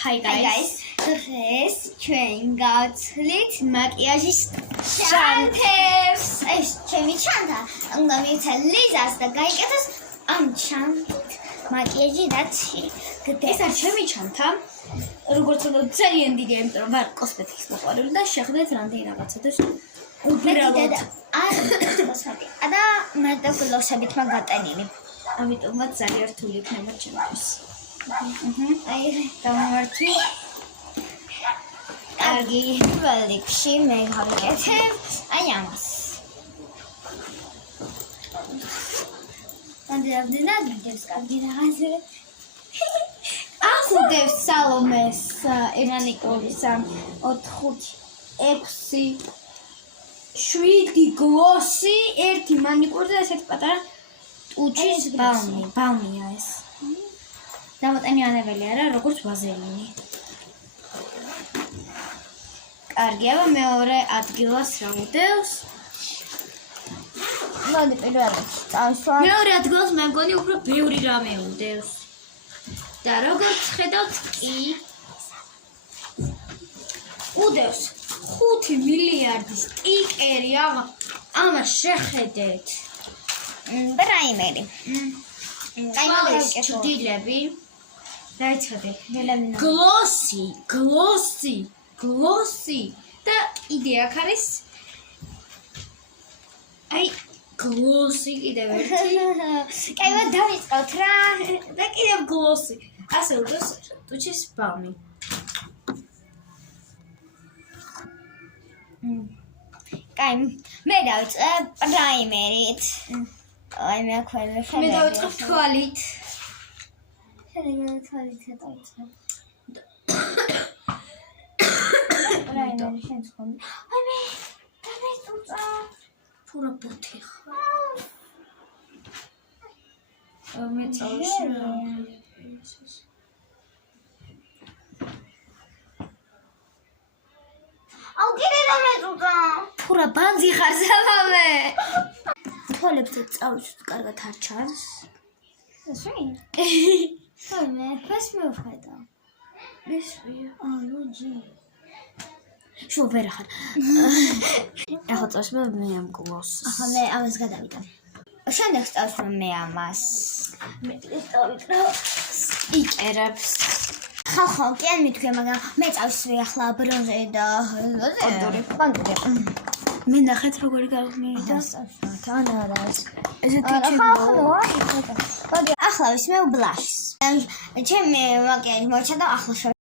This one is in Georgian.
Hi guys. დღეს ჩვენ გავცვლით მაკიაჟის ჩანთებს. ეს ჩემი ჩანთა. უნდა მივცე ლიზას და გაიკეთოს ამ ჩანთით მაკიაჟი რაც ეს არ ჩემი ჩანთა. როგორც ვთქვი, ძალიან დიდი, იმიტომ რომ ვარ კოსმეტიკის მოყვარული და შეხვდეთ რამდენი რაღაცა და უბრალოდ არ მოსმები. და მეტო გლოსებით მაგატენილი. ამიტომაც ძალიან რთული იქნება ჩემთვის. აი, გამოვართვი. კარგი, ველიქში მე გავიკეთებ. აი ამას. ამდენად მიდევს კარგი რაღაცა. ახუდებს სალომეს ემანიკოლის 4 6 7 გლოსი, 1 მანიკური და ესეთი პატარა ტუჩის ბალმია ეს. დამატენიანებელი არა, როგორც ვაზელინი. კარგი, აბა მეორე ადგილას რა მოდევს? მოდი პირველად წავსვა. მეორე ადგილას მე მგონი უფრო ბევრი რამე მოდევს. და როგორც ხედავთ კი უდევს 5 მილიარდი სტიკერი ამას შეხედეთ. პრაიმერი. ჭდილები დაიცადე. ველამინა. გლოსი და კიდე აქ არის აი გლოსი კიდევ ერთი. კაი, დავიწყოთ რა. და კიდევ გლოსი. ასე უდევს ტუჩის ბალმი. კაი, მე დავიწყე პრაიმერით. აი მე აქვე ხედავ. მე დავიწყებ თვალით. შეიძლება თვალით დავიწყე. პრაიმერი შემწყობი. აი მე დამეწუწა. ფურა ბუთი ხარ. მე წავში რა. აუ კიდე დამეწუწა. ფურა ბანძი ხარ სალამე. თვალებზე წავშოთ კარგად არ ჩანს. ესვი? აი მე ფეს მოვხედა. ესვია. ლუჯი. შო ვერ ხარ. ახლა წავშვა მე ამ გლოსს. ახლა მე ამას გადავიდა. შემდეგ წავშვა მე ამას. მე დავიწყე სტიკერებს. ხო, კი არ მithქვია, მაგრამ მე წავსვი ახლა ბრონზე და პანდური. მე ნახეთ როგორი გავმივიდა. თანარას. ესეთი ახლა ვისმევ ბლაშს. ჩემი მაკიაჟი მოიჩა და ახლა